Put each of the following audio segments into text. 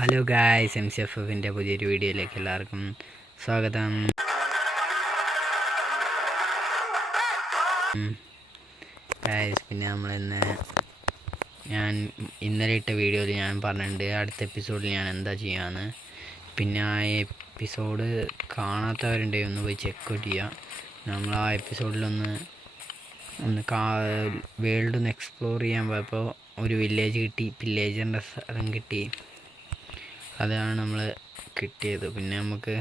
Hello guys, MCFFൻ്റെ പുതിയൊരു വീഡിയോയിലേക്ക് എല്ലാവർക്കും സ്വാഗതം. ഗായ്സ്, പിന്നെ ഞാൻ ഇന്നലെ ഇട്ട വീഡിയോയിൽ ഞാൻ പറഞ്ഞിട്ടുണ്ട് അടുത്ത എപ്പിസോഡിൽ ഞാൻ എന്താ ചെയ്യാമെന്ന്. പിന്നെ ആ എപ്പിസോഡ് കാണാത്തവരുണ്ടെങ്കിൽ ഒന്ന് പോയി ചെക്ക് ചെയ്യുക. നമ്മൾ ആ എപ്പിസോഡിലൊന്ന് വേൾഡ് ഒന്ന് എക്സ്പ്ലോർ ചെയ്യാൻ പോയപ്പോൾ ഒരു വില്ലേജ് കിട്ടി, വില്ലേജറിൻ്റെ സ്ഥലം കിട്ടി. അതാണ് നമ്മൾ കിട്ടിയത്. പിന്നെ നമുക്ക്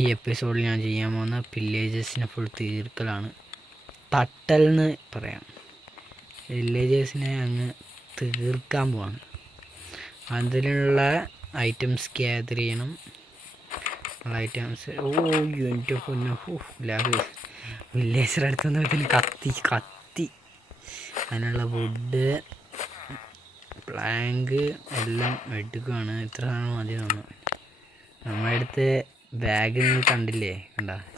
ഈ എപ്പിസോഡിൽ ഞാൻ ചെയ്യാൻ പോകുന്ന വില്ലേജസിനെ ഫുൾ തീർക്കലാണ്. തട്ടലെന്ന് പറയാം. വില്ലേജസിനെ അങ്ങ് തീർക്കാൻ പോവാണ്. അതിലുള്ള ഐറ്റംസ് ഗ്യാദർ ചെയ്യണം. ഐറ്റംസ് എൻ്റെ പൊന്നോ, വില്ലേജർ അടുത്തുനിന്ന് ഇതിന് കത്തി അതിനുള്ള വുഡ് പ്ലാങ്ക് എല്ലാം എടുക്കുകയാണ്. ഇത്ര സാധനം മതി. നമ്മുടെ അടുത്ത് ബാഗ് നിങ്ങൾ കണ്ടില്ലേ,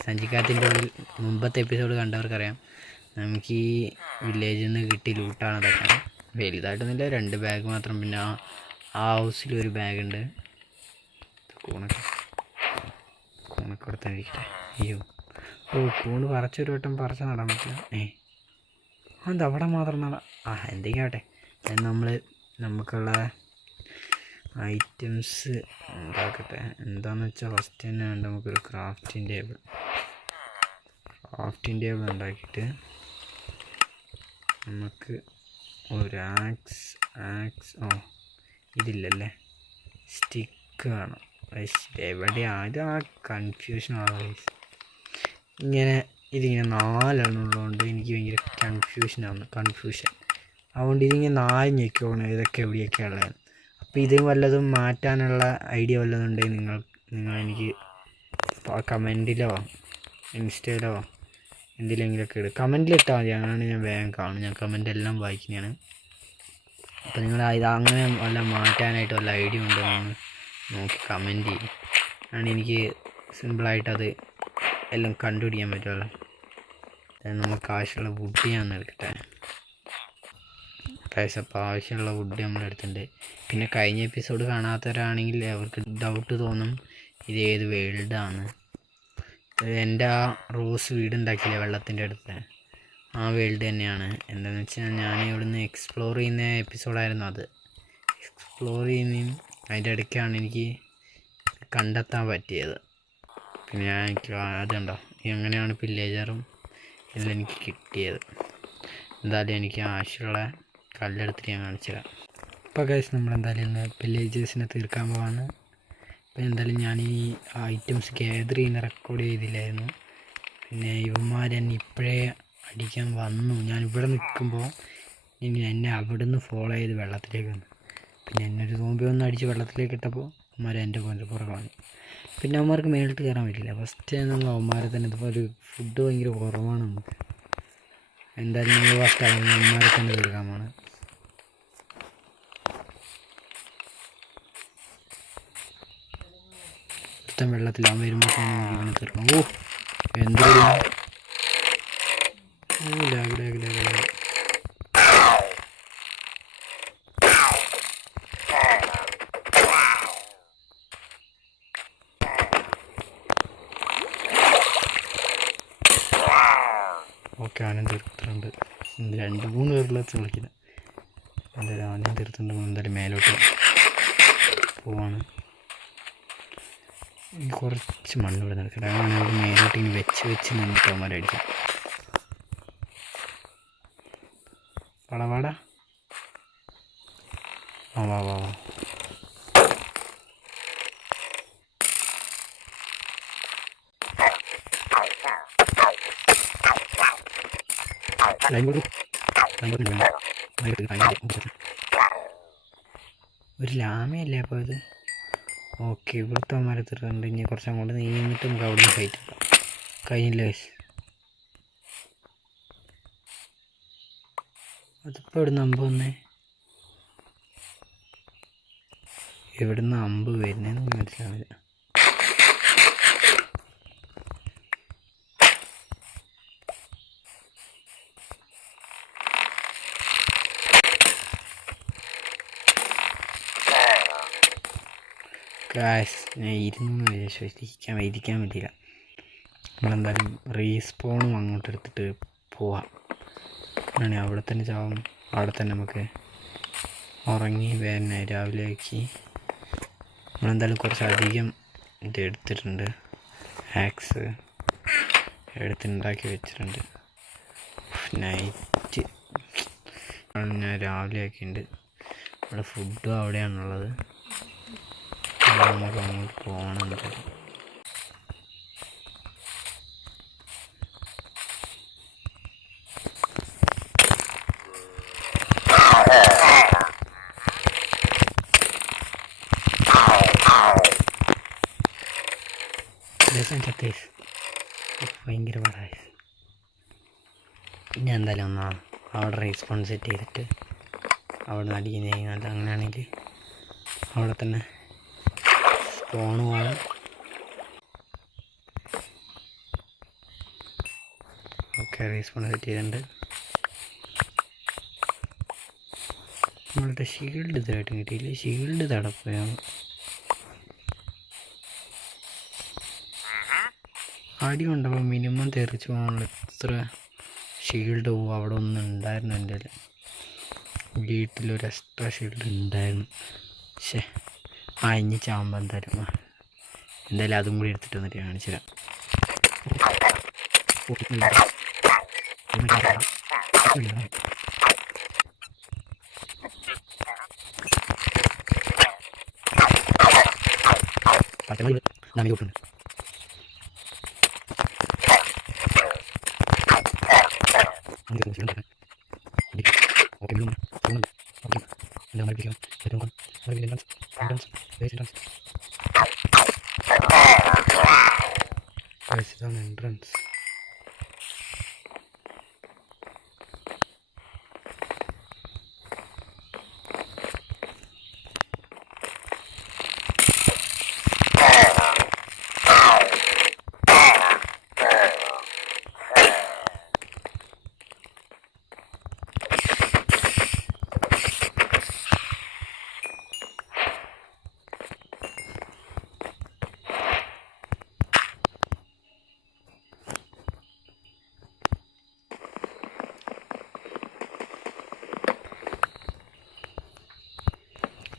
സഞ്ചിക്കാത്തിൻ്റെ ഉള്ളിൽ മുമ്പത്തെ എപ്പിസോഡ് കണ്ടവർക്കറിയാം. നമുക്ക് ഈ വില്ലേജിൽ നിന്ന് കിട്ടി ലൂട്ടാണ് അതൊക്കെ. വലുതായിട്ടൊന്നുമില്ല, 2 ബാഗ് മാത്രം. പിന്നെ ആ ഹൗസിലൊരു ബാഗുണ്ട്. കൂണൊക്കെ കൊടുത്തായിരിക്കട്ടെ. അയ്യോ, കൂണ് പറിച്ചൊരു വട്ടം പറിച്ച് നടാൻ പറ്റില്ല. അത് അവിടെ മാത്രം എന്തൊക്കെയാവട്ടെ. നമുക്കുള്ള ഐറ്റംസ് ഉണ്ടാക്കട്ടെ. എന്താണെന്ന് വെച്ചാൽ ഫസ്റ്റ് തന്നെ വേണ്ട നമുക്കൊരു ക്രാഫ്റ്റിംഗ് ടേബിൾ ഉണ്ടാക്കിയിട്ട് നമുക്ക് ഒരു ആക്സ് ഇതില്ലല്ലേ, സ്റ്റിക്ക് വേണം. എവിടെയാണ് ഇത്? കൺഫ്യൂഷനാണ് ഇങ്ങനെ. ഇതിങ്ങനെ 4 ഉള്ളതുകൊണ്ട് എനിക്ക് ഭയങ്കര കൺഫ്യൂഷൻ. അതുകൊണ്ട് ഇതിങ്ങനെ 4 ഞെക്കണം ഇതൊക്കെ എവിടെയൊക്കെയുള്ളത്. അപ്പോൾ ഇത് വല്ലതും മാറ്റാനുള്ള ഐഡിയ വല്ലതും ഉണ്ടെങ്കിൽ നിങ്ങൾ എനിക്ക് കമൻറ്റിലോ ഇൻസ്റ്റയിലോ എന്തിലെങ്കിലൊക്കെ കമൻറ്റിലിട്ടാൽ മതി. അങ്ങനെയാണ് ഞാൻ വേഗം കാണും. ഞാൻ കമൻ്റ് എല്ലാം വായിക്കുന്നതാണ്. അപ്പോൾ നിങ്ങൾ ഇത് അങ്ങനെ വല്ല മാറ്റാനായിട്ട് വല്ല ഐഡിയ ഉണ്ടോ എന്ന് നോക്കി കമൻറ്റ് ചെയ്യും. ആണ് എനിക്ക് സിമ്പിളായിട്ടത് എല്ലാം കണ്ടുപിടിക്കാൻ പറ്റുമല്ലോ. നമുക്ക് ആവശ്യമുള്ള വുഡ് ഞാൻ എടുക്കട്ടെ. അപ്പോൾ ആവശ്യമുള്ള വുഡ് നമ്മൾ എടുത്തിട്ടുണ്ട്. പിന്നെ കഴിഞ്ഞ എപ്പിസോഡ് കാണാത്തവരാണെങ്കിൽ അവർക്ക് ഡൗട്ട് തോന്നും ഇത് ഏത് വേൾഡാണ്. എൻ്റെ ആ റോസ് വീടുണ്ടാക്കിയില്ലേ വെള്ളത്തിൻ്റെ അടുത്ത്, ആ വേൾഡ് തന്നെയാണ്. എന്താണെന്ന് വെച്ചാൽ ഞാൻ ഇവിടുന്ന് എക്സ്പ്ലോർ ചെയ്യുന്ന എപ്പിസോഡായിരുന്നു അത്. എക്സ്പ്ലോർ ചെയ്യുന്നതും അതിൻ്റെ ഇടയ്ക്കാണ് എനിക്ക് കണ്ടെത്താൻ പറ്റിയത്. പിന്നെ എനിക്ക് അതുണ്ടോ എങ്ങനെയാണ് വില്ലേജറും എല്ലാം എനിക്ക് കിട്ടിയത്. എന്തായാലും എനിക്ക് ആവശ്യമുള്ള കല്ലെടുത്തിട്ട് ഞാൻ കാണിച്ചു തരാം. ഇപ്പോൾ ഗൈസ്, നമ്മളെന്തായാലും വില്ലേജേഴ്സിനെ തീർക്കാൻ പോവാണ്. അപ്പോൾ എന്തായാലും ഞാൻ ഈ ഐറ്റംസ് ഗ്യാദർ ചെയ്യുന്ന റെക്കോർഡ് ചെയ്തില്ലായിരുന്നു. പിന്നെ ഇവന്മാരെന്നെ ഇപ്പോഴേ അടിക്കാൻ വന്നു. ഞാൻ ഇവിടെ നിൽക്കുമ്പോൾ എന്നെ അവിടെ നിന്ന് ഫോളോ ചെയ്ത് വെള്ളത്തിലേക്ക് വന്നു. പിന്നെ എന്നെ ഒരു സോംബി ഒന്ന് അടിച്ച് വെള്ളത്തിലേക്ക് ഇട്ടപ്പോൾ അവന്മാർ എൻ്റെ പുറകെ വന്നു. പിന്നെ അവന്മാർക്ക് മേളിട്ട് കയറാൻ പറ്റില്ല. ഫസ്റ്റ് നമ്മൾ അവന്മാരെ തന്നെ ഇതിപ്പോൾ ഒരു ഫുഡ് ഭയങ്കര കുറവാണ് നമുക്ക്. എന്തായാലും നമ്മൾ ഫസ്റ്റ് അവന്മാരെ തന്നെ തീർക്കാൻ പോണ്. വെള്ളത്തിൽ അവൻ വരുമ്പോൾ നമുക്ക് ഇവനെ തീർക്കണം. എന്തൊരു ഓക്കെ, ആനയും തീർത്തിട്ടുണ്ട്. 2-3 പേരിൽ വിളിക്കുന്നത്. എന്തായാലും ആനയും തീർത്തിട്ടുണ്ട്. എന്തായാലും മേലോട്ട് പോവാണ്. കുറച്ച് മണ്ണ് ഇവിടെ നിൽക്കട്ടെ. അങ്ങനെ അവിടെ മേലോട്ട് ഇനി വെച്ച് നിന്നിട്ട് അവന്മാരടിക്കാം. വാടാ വാ. ഒരു ലാമയല്ലേ അപ്പോൾ ഇത്? ഓക്കെ, ഇവിടുത്തെ അമ്മമാരെ തീർക്കുന്നുണ്ട്. ഇനി കുറച്ച് അങ്ങോട്ട് നീങ്ങിട്ട് നമുക്ക് അവിടെ നിന്ന് ഫൈറ്റ് എടുക്കാം. കഴിഞ്ഞില്ല ഗൈസ്. അതിപ്പോൾ എവിടുന്ന് അമ്പ് വന്നേ? എവിടുന്ന് അമ്പ് വരുന്നതെന്ന് മനസ്സിലാവില്ല. ഗായ്സ് ഞാൻ ഇരുന്നു ഇരിക്കാൻ പറ്റിയില്ല. നമ്മളെന്തായാലും റീസ്പോണും അങ്ങോട്ട് എടുത്തിട്ട് പോവാം. അങ്ങനെ അവിടെ തന്നെ ചാവും. അവിടെ തന്നെ നമുക്ക് ഉറങ്ങി പിന്നെ രാവിലേക്ക് നമ്മളെന്തായാലും കുറച്ചധികം ഇത് എടുത്തിട്ടുണ്ട്. ആക്സ് എടുത്തുണ്ടാക്കി വെച്ചിട്ടുണ്ട്. നൈറ്റ് ഞാൻ രാവിലെ ആക്കിയിട്ടുണ്ട്. ഇവിടെ ഫുഡും അവിടെയാണുള്ളത്. നമുക്ക് അങ്ങോട്ട് പോകണം. ഭയങ്കര പറയാ. ഞാൻ എന്തായാലും ഒന്നാ അവിടെ റെസ്പോൺസ് സെറ്റ് ചെയ്തിട്ട് അവിടെ നിന്ന് അടിക്കുന്ന കഴിഞ്ഞാൽ അങ്ങനെയാണെങ്കിൽ അവിടെ തന്നെ സ്പോണ് വേണം. ഓക്കെ, റീസ്പോൺ സെറ്റ് ചെയ്തിട്ടുണ്ട്. നമ്മളുടെ ഷീൽഡ് ഇതായിട്ട് കിട്ടിയില്ല. ഷീൽഡ് തടപ്പോയാണ്. അടി കൊണ്ടപ്പോൾ മിനിമം തെറിച്ച് പോകാനുള്ള എത്ര ഷീൽഡ് പോവും അവിടെ ഒന്നും ഉണ്ടായിരുന്നു. എൻ്റെ വീട്ടിലൊരു എക്സ്ട്രാ ഷീൽഡ് ഉണ്ടായിരുന്നു. പക്ഷേ ഇനി ചാമ്പ എന്തായാലും അതും കൂടി എടുത്തിട്ട് വന്നിട്ട് കാണിച്ചു തരാം. നമുക്ക് ഇതാണ് എൻട്രൻസ്.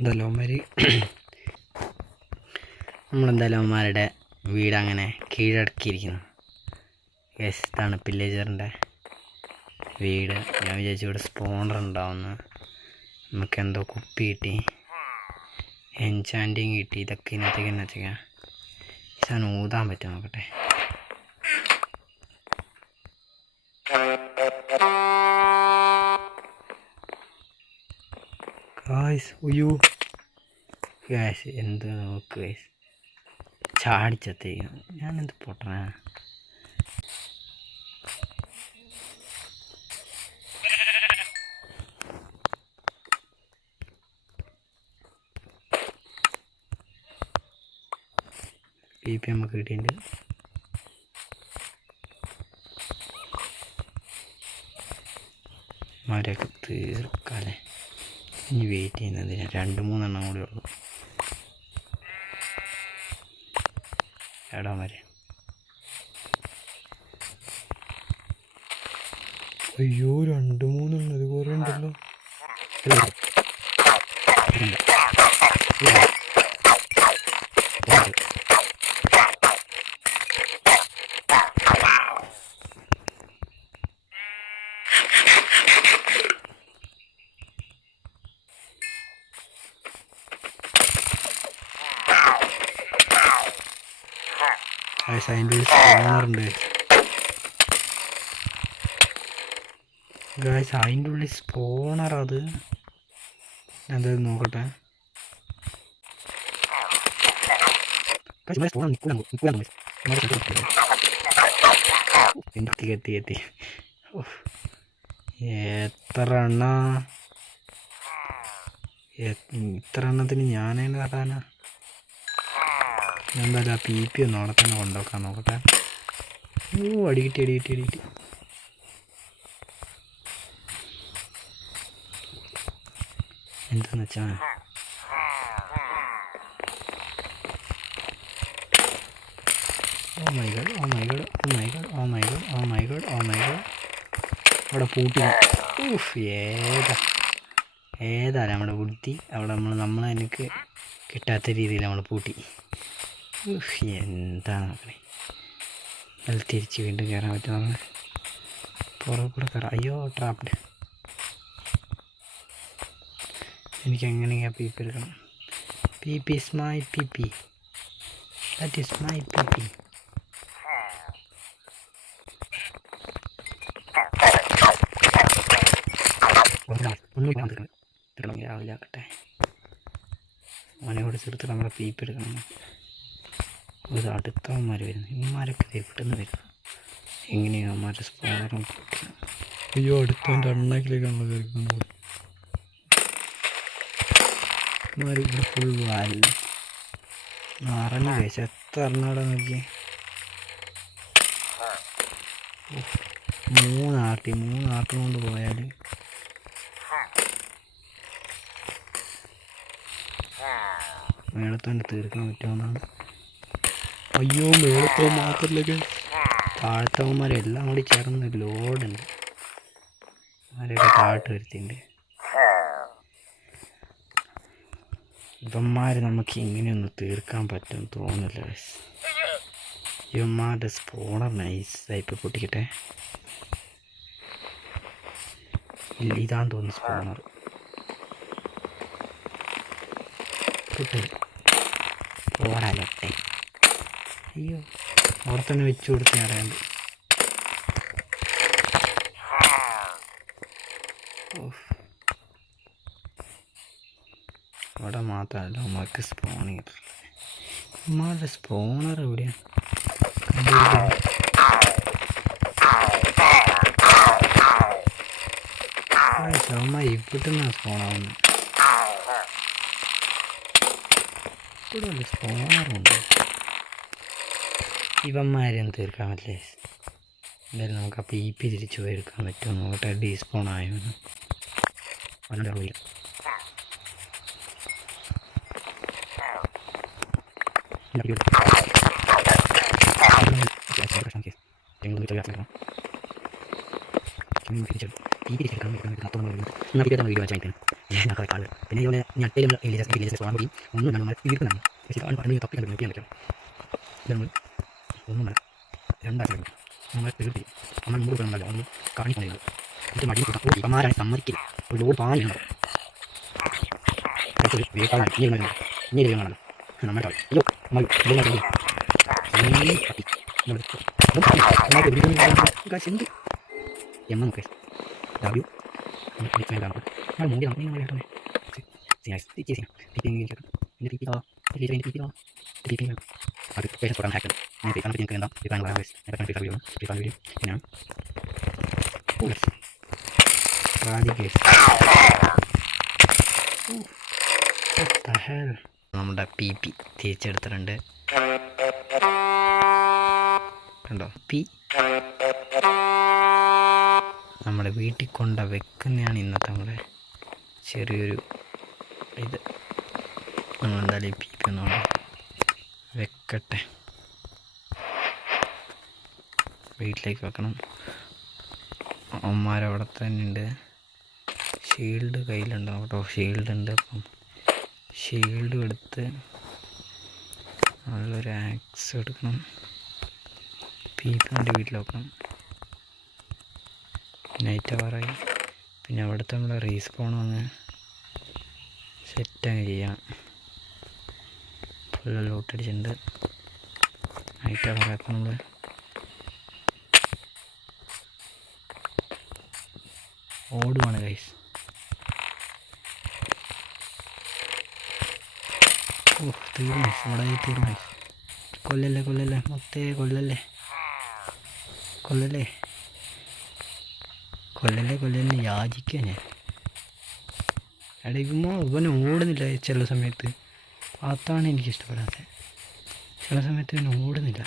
എന്തായാലും നമ്മളെന്തായാലും അവന്മാരുടെ വീട് അങ്ങനെ കീഴടക്കിയിരിക്കുന്നു. യെസ്, ഇതാണ് പില്ലേജറിൻ്റെ വീട്. ഞാൻ വിചാരിച്ചു ഇവിടെ സ്പോണർ ഉണ്ടാവുന്നു. നമുക്കെന്തോ കുപ്പി കിട്ടി, എൻചാൻറ്റിങ് കിട്ടി. ഇതൊക്കെ ഇന്നത്തേക്ക് സാധനം ഊതാൻ പറ്റും. നോക്കട്ടെ. ഉയ്യോ ഗായ്സ്, എന്ത് നോക്ക് ഗായ്സ്, ചാടിച്ചത്തേക്കും. ഞാനെന്ത് പൊട്ടണ. PP നമുക്ക് കിട്ടിയിട്ടുണ്ട്. മരൊക്കെ തീർക്കാല്ലേ. ഇനി വെയിറ്റ് ചെയ്യുന്നതിന് 2-3 കൂടി ഉള്ളു. എടാ മരെ, അയ്യോ 2-3 ഇത് കുറേ ഉണ്ടല്ലോ. അതിൻ്റെ ഒരു സ്പോണറുണ്ട് ഗായ്സ്. അതിൻ്റെ ഉള്ളിൽ സ്പോണർ. അത് എന്തായാലും നോക്കട്ടെ. എത്തി എത്ര എണ്ണ, ഇത്ര എണ്ണത്തിന് ഞാനതിന് തട്ടാനാ. എന്തായാലും ആ PP ഒന്ന് അവിടെ തന്നെ കൊണ്ടുവെക്കാൻ നോക്കട്ടെ. അടി കിട്ടി. എന്താന്ന് വെച്ചാൽ my god oh my god oh my god oh my god oh my god oh my god. അവിടെ പൂട്ടി. ഏതാ നമ്മുടെ ബുദ്ധി അവിടെ നമ്മൾ എനിക്ക് കിട്ടാത്ത രീതിയിൽ നമ്മൾ പൂട്ടി. എന്താണ് നോക്കണേ. അത് തിരിച്ച് വീണ്ടും കയറാൻ പറ്റും. നമ്മൾ പുറകെ കൂടെ കയറാം. അയ്യോ ട്രാപ്ഡ്. എനിക്ക് എങ്ങനെയാണ് പി പി എടുക്കണം. P P is my P P. That is my P P. രാവിലെ ആക്കട്ടെ. അവനോട് ചേർത്ത് നമ്മളെ പി പി എടുക്കണം. ഒരു അടുത്തവന്മാർ വരുന്നു. ഇവന്മാരൊക്കെ എവിടുന്ന് വരുന്നു. എങ്ങനെയാണ് അവന്മാരുടെ സ്പോണറും. അയ്യോ അടുത്തവൻ്റെ അണ്ണാക്കിലേക്കാണല്ലോ കയറിക്കുന്നത്. ഇവന്മാർ ഇവിടെ ഫുൾ വാല് നിറഞ്ഞ കഴിച്ച എത്ര എറണാടെ നോക്കി. 3 ആർട്ടി കൊണ്ട് പോയാൽ മേളത്തോണ്ട് തീർക്കാൻ പറ്റുമെന്നാണ്. അയ്യോ മേളത്തോ മാത്രമല്ല താഴത്തവന്മാരെല്ലാം കൂടി ചേർന്ന് ലോഡുണ്ട്. അവരൊക്കെ താഴത്ത് വരുത്തിണ്ട്. ഇവന്മാർ നമുക്ക് ഇങ്ങനെയൊന്നും തീർക്കാൻ പറ്റുമെന്ന് തോന്നുന്നില്ല. ഇവന്മാരുടെ സ്പോണർ നൈസായിപ്പോൾ പൊട്ടിക്കട്ടെ. ഇല്ല ഇതാന്ന് തോന്നുന്നു സ്പോണർ. ഓടാലൊട്ടെ. അയ്യോ അവിടെ തന്നെ വെച്ച് കൊടുത്ത് അറിയാണ്ട്. അവിടെ മാത്രമല്ല നമുക്ക് സ്പോണിങ്. നമ്മളുടെ സ്പോണർ എവിടെയാണ്? ചുമ ഇവിടെ നിന്നാണ് സ്പോണാവുന്നത്. ഇവിടെ വല്ല സ്പോണറുണ്ട്. ഇവന്മാരും തീർക്കാൻ പറ്റില്ലേ? എന്തായാലും നമുക്ക് ആ പി പി തിരിച്ചു പോയി എടുക്കാൻ പറ്റുമോ നോക്കട്ടെ. ഡീസ്പോൺ ആയോ വല്ല പോയില്ല. പിന്നെ ഞെട്ടയിലുള്ള ഒന്നും നമ്മൾ തീർക്കുന്നതാണ്. പക്ഷേ പറഞ്ഞു തപ്പി കണ്ടുപിടിക്കാൻ പറ്റും. നമ്മൾ ഒന്നും വേണം രണ്ടാഴ്ച നമ്മളെ തീർത്തി നമ്മൾ മുമ്പ് വേണമല്ലോ നമ്മൾ കാണിക്കൊണ്ടിരുന്നത്. എന്നിട്ട് മടി അപ്പോൾ ഇവന്മാരാണ് സമ്മതിക്കില്ല. ഒരു ലോഡ് പാലുണ്ടോ വേക്കാളാണ് ഇനി വേണമല്ലോ നമ്മളെ അയ്യോ നമ്മൾ എന്ത് എമ്മ നോക്കേ ഡബ്ല്യു നമ്മൾ മൂടി നമ്മൾ കേട്ടേ അത് പേഷ്യൻസ് പ്രോഗ്രാം ഹാക്ക് ഞാൻ ഫ്രീ കണക്ക് എന്താ ഫ്രീ കാണുക ഫ്രീ വീഡിയോ ഫ്രീ വീഡിയോ പിന്നെ നമ്മുടെ പി പി തിരിച്ചെടുത്തിട്ടുണ്ട്. കണ്ടോ പി നമ്മുടെ വീട്ടിൽ കൊണ്ട വെക്കുന്നതാണ് ഇന്നത്തെ നമ്മുടെ ചെറിയൊരു ഇത്. നമ്മളെന്തായാലും ഈ പി പി ഒന്നുകൊണ്ട് വെക്കട്ടെ. വീട്ടിലേക്ക് വെക്കണം. അമ്മമാരവിടെ തന്നെ ഉണ്ട്. ഷീൽഡ് കയ്യിലുണ്ടാവും കേട്ടോ. ഷീൽഡ് ഉണ്ട്. അപ്പം ഷീൽഡ് എടുത്ത് നല്ലൊരു ആക്സ് എടുക്കണം. പി പി കൊണ്ട് വീട്ടിൽ വെക്കണം. നൈറ്റ് അവറായി. പിന്നെ അവിടുത്തെ നമ്മുടെ റീസ്പോൺ വന്ന് സെറ്റങ്ങ് ചെയ്യാം. ഫുൾ ലോട്ടടിച്ചിട്ടുണ്ട്. നൈറ്റ് അവറായപ്പോൾ നമ്മൾ ഓടുവാണ് ഗൈസ്. തീർന്നു അവിടെ തീർന്നു. കൊല്ലല്ലേ കൊല്ലല്ലേ മൊത്തേ കൊല്ലല്ലേ കൊല്ലല്ലേ കൊല്ലല്ലേ കൊല്ലല്ലേ യാചിക്കുക ഞാൻ. എടാ ഇവൻ ഓടുന്നില്ല ചില സമയത്ത്. അതാണ് എനിക്കിഷ്ടപ്പെടാത്തത്. ചില സമയത്ത് ഇവൻ ഓടുന്നില്ല.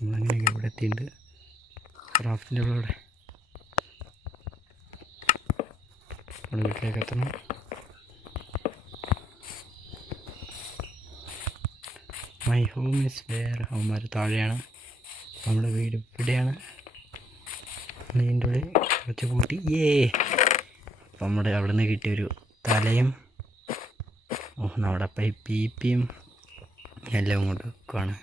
നമ്മളങ്ങനെയൊക്കെ ഇവിടെ എത്തിയിട്ടുണ്ട്. ക്രാഫ്റ്റിൻ്റെ ഉള്ളിലൂടെ നമ്മുടെ വീട്ടിലേക്ക് എത്തണം. My home is where. അവന്മാർ താഴെയാണ്, നമ്മുടെ വീട് ഇവിടെയാണ്. ഇതിൻ്റെ ഉള്ളിൽ കുറച്ച് കൂട്ടി അപ്പം നമ്മുടെ അവിടെ നിന്ന് കിട്ടിയൊരു തലയും നമ്മുടെ പീപ്പിയും എല്ലാം കൊണ്ട് വെക്കുകയാണ്.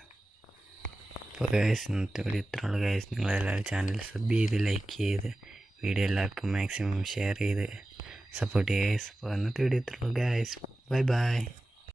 അപ്പോൾ ഗൈസ് ഇന്നത്തെ വീഡിയോ ഇത്രയുള്ള ഗൈസ്. നിങ്ങളെല്ലാവരും ചാനൽ സബ് ചെയ്ത് ലൈക്ക് ചെയ്ത് വീഡിയോ എല്ലാവർക്കും മാക്സിമം ഷെയർ ചെയ്ത് സപ്പോർട്ട് ചെയ്യുക ഗൈസ്. അപ്പോൾ ഇന്നത്തെ വീഡിയോ ഇത്രയുള്ളൂ ഗൈസ്. Bye bye.